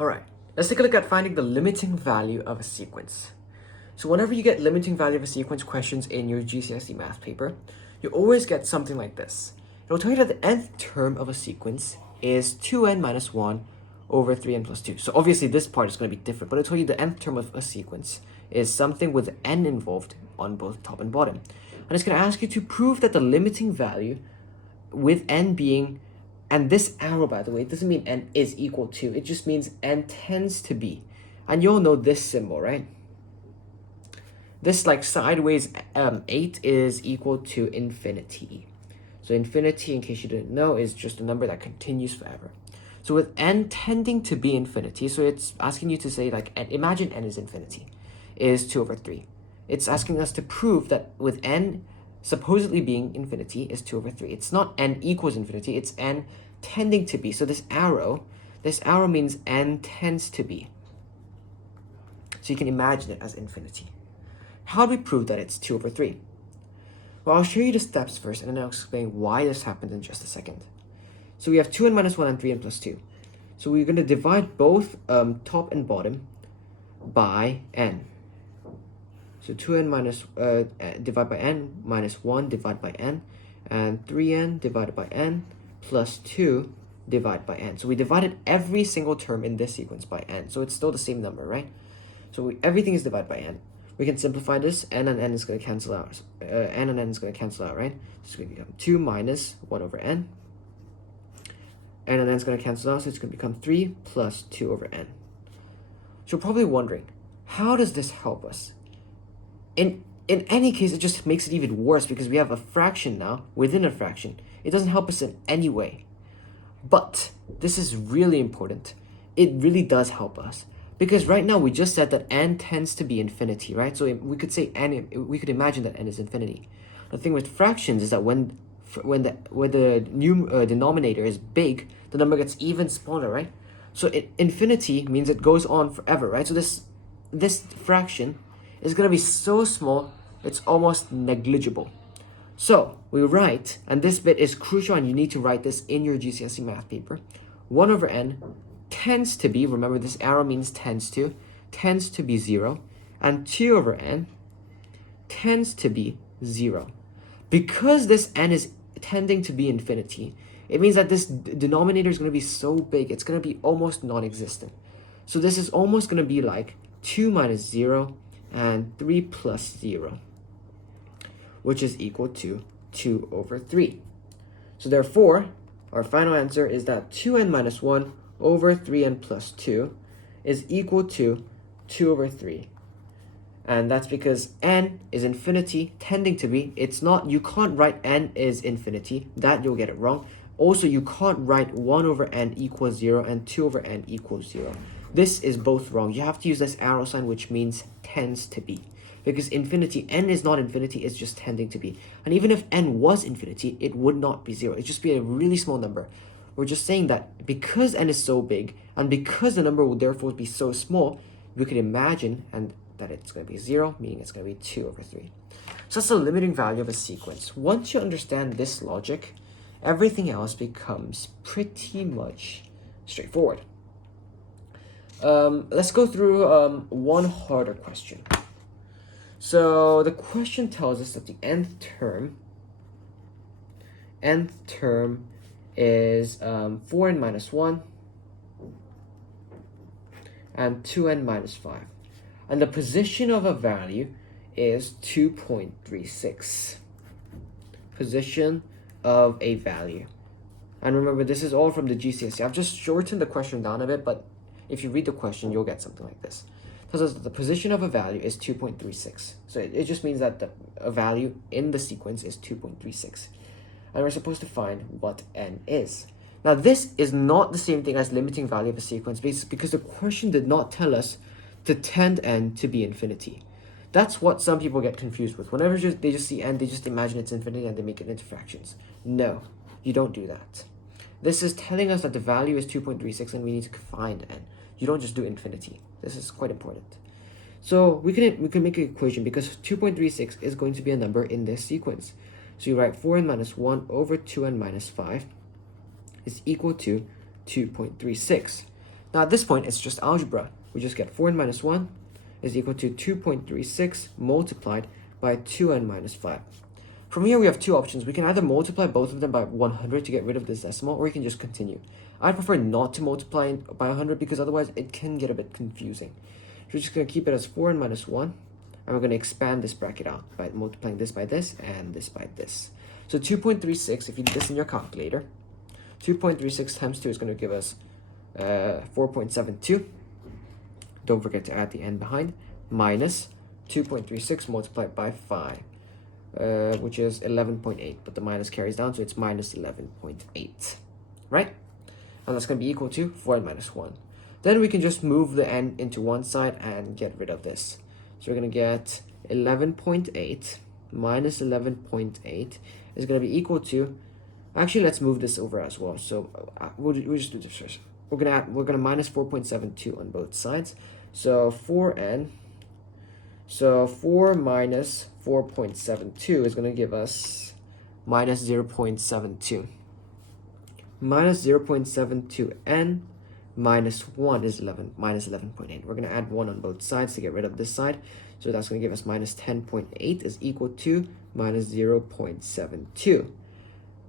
Alright, let's take a look at finding the limiting value of a sequence. So whenever you get limiting value of a sequence questions in your GCSE Maths paper, you always get something like this. It'll tell you that the nth term of a sequence is 2n minus 1 over 3n plus 2. So obviously this part is going to be different, but it'll tell you the nth term of a sequence is something with n involved on both top and bottom. And it's going to ask you to prove that the limiting value with n being, and this arrow, by the way, it doesn't mean n is equal to, it just means n tends to be. And you all know this symbol, right? This like sideways 8 is equal to infinity. So infinity, in case you didn't know, is just a number that continues forever. So with n tending to be infinity, so it's asking you to say like, imagine n is infinity, is 2 over 3. It's asking us to prove that with n supposedly being infinity is 2 over 3. It's not n equals infinity, it's n tending to be. So this arrow means n tends to be. So you can imagine it as infinity. How do we prove that it's 2 over 3? Well, I'll show you the steps first, and then I'll explain why this happened in just a second. So we have 2n minus 1 and 3n plus 2. So we're going to divide both top and bottom by n. So 2n minus, divided by n, minus 1 divided by n, and 3n divided by n, plus 2 divided by n. So we divided every single term in this sequence by n. So it's still the same number, right? So everything is divided by n. We can simplify this. N and n is going to cancel out. N and n is going to cancel out, right? It's going to become 2 minus 1 over n. N and n is going to cancel out, so it's going to become 3 plus 2 over n. So you're probably wondering, how does this help us? In any case, it just makes it even worse because we have a fraction now within a fraction. It doesn't help us in any way. But this is really important. It really does help us. Because right now we just said that n tends to be infinity, right? So we could say we could imagine that n is infinity. The thing with fractions is that when the denominator is big, the number gets even smaller, right? So infinity means it goes on forever, right? So this fraction is going to be so small, it's almost negligible. So we write, and this bit is crucial, and you need to write this in your GCSE math paper, 1 over n tends to be, remember this arrow means tends to be 0, and 2 over n tends to be 0. Because this n is tending to be infinity, it means that this denominator is going to be so big, it's going to be almost non-existent. So this is almost going to be like 2 minus 0 and 3 plus 0, which is equal to 2 over 3. So therefore, our final answer is that 2n minus 1 over 3n plus 2 is equal to 2 over 3. And that's because n is infinity, tending to be. It's not, you can't write n is infinity, that you'll get it wrong. Also, you can't write 1 over n equals 0 and 2 over n equals 0. This is both wrong. You have to use this arrow sign, which means tends to be. Because infinity, n is not infinity, it's just tending to be. And even if n was infinity, it would not be 0. It'd just be a really small number. We're just saying that because n is so big, and because the number will therefore be so small, we could imagine that it's going to be 0, meaning it's going to be 2 over 3. So that's the limiting value of a sequence. Once you understand this logic, everything else becomes pretty much straightforward. Let's go through one harder question. So the question tells us that the nth term is 4n minus 1 and 2n minus 5. And the position of a value is 2.36. Position of a value. And remember, this is all from the GCSE. I've just shortened the question down a bit, but if you read the question, you'll get something like this. It tells us that the position of a value is 2.36. So it just means that a value in the sequence is 2.36. And we're supposed to find what n is. Now, this is not the same thing as limiting value of a sequence because the question did not tell us to tend n to be infinity. That's what some people get confused with. Whenever they just see n, they just imagine it's infinity and they make it into fractions. No, you don't do that. This is telling us that the value is 2.36 and we need to find n. You don't just do infinity. This is quite important. So we can make an equation because 2.36 is going to be a number in this sequence. So you write 4n minus 1 over 2n minus 5 is equal to 2.36. Now at this point, it's just algebra. We just get 4n minus 1 is equal to 2.36 multiplied by 2n minus 5. From here, we have two options. We can either multiply both of them by 100 to get rid of this decimal, or we can just continue. I prefer not to multiply by 100 because otherwise it can get a bit confusing. So we're just going to keep it as 4n minus 1, and we're going to expand this bracket out by multiplying this by this and this by this. So 2.36, if you do this in your calculator, 2.36 times 2 is going to give us 4.72. Don't forget to add the n behind, minus 2.36 multiplied by 5. Which is 11.8, but the minus carries down, so it's minus 11.8, right? And that's going to be equal to 4n minus 1. Then we can just move the n into one side and get rid of this. So we're going to get 11.8 minus 11.8 is going to be equal to, actually let's move this over as well. So we'll just do this first. We're going to minus 4.72 on both sides. So 4n, so 4 minus 4.72 is going to give us minus 0.72. Minus 0.72n minus 1 is minus 11.8. We're going to add 1 on both sides to get rid of this side. So that's going to give us minus 10.8 is equal to minus 0.72,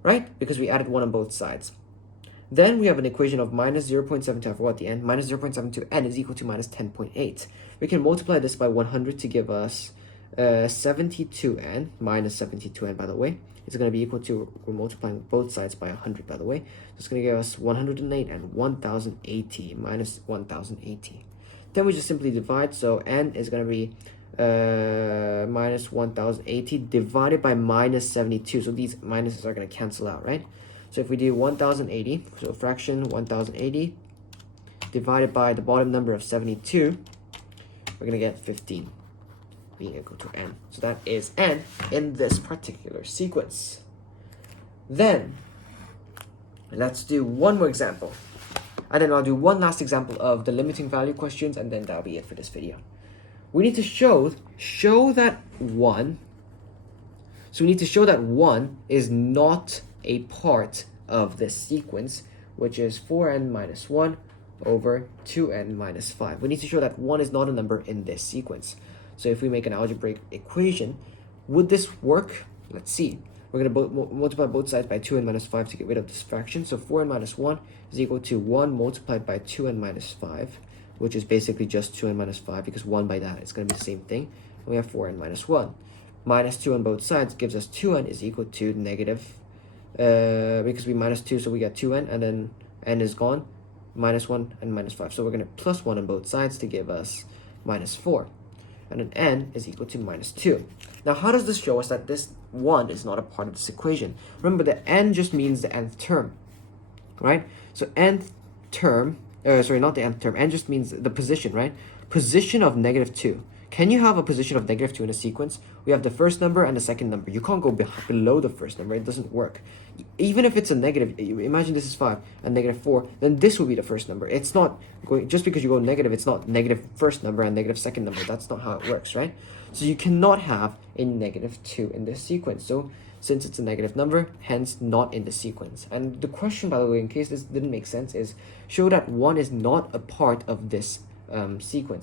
right? Because we added 1 on both sides. Then we have an equation of minus 0.72, I forgot the n, minus 0.72n is equal to minus 10.8. We can multiply this by 100 to give us 72n, minus 72n by the way. It's going to be equal to, we're multiplying both sides by 100 by the way. So it's going to give us 108 and 1080 minus 1080. Then we just simply divide, so n is going to be minus 1080 divided by minus 72. So these minuses are going to cancel out, right? So if we do 1080, so fraction 1080 divided by the bottom number of 72, we're going to get 15 being equal to n. So that is n in this particular sequence. Then let's do one more example. And then I'll do one last example of the limiting value questions, and then that'll be it for this video. We need to show that 1. So we need to show that 1 is not a part of this sequence, which is 4n minus 1 over 2n minus 5. We need to show that 1 is not a number in this sequence. So if we make an algebraic equation, would this work? Let's see. We're going to multiply both sides by 2n minus 5 to get rid of this fraction. So 4n minus 1 is equal to 1 multiplied by 2n minus 5, which is basically just 2n minus 5, because 1 by that is going to be the same thing. And we have 4n minus 1. Minus 2 on both sides gives us 2n is equal to negative, because we minus 2, so we get 2n, and then n is gone, minus 1 and minus 5. So we're going to plus 1 on both sides to give us minus 4. And then n is equal to minus 2. Now, how does this show us that this 1 is not a part of this equation? Remember, the n just means the nth term, right? So nth term, sorry, not the nth term, n just means the position, right? Position of negative 2. Can you have a position of negative 2 in a sequence? We have the first number and the second number. You can't go below the first number. It doesn't work. Even if it's a negative, imagine this is 5 and negative 4, then this will be the first number. It's not going, just because you go negative, it's not negative first number and negative second number. That's not how it works, right? So you cannot have a negative 2 in this sequence. So since it's a negative number, hence not in the sequence. And the question, by the way, in case this didn't make sense, is show that 1 is not a part of this sequence.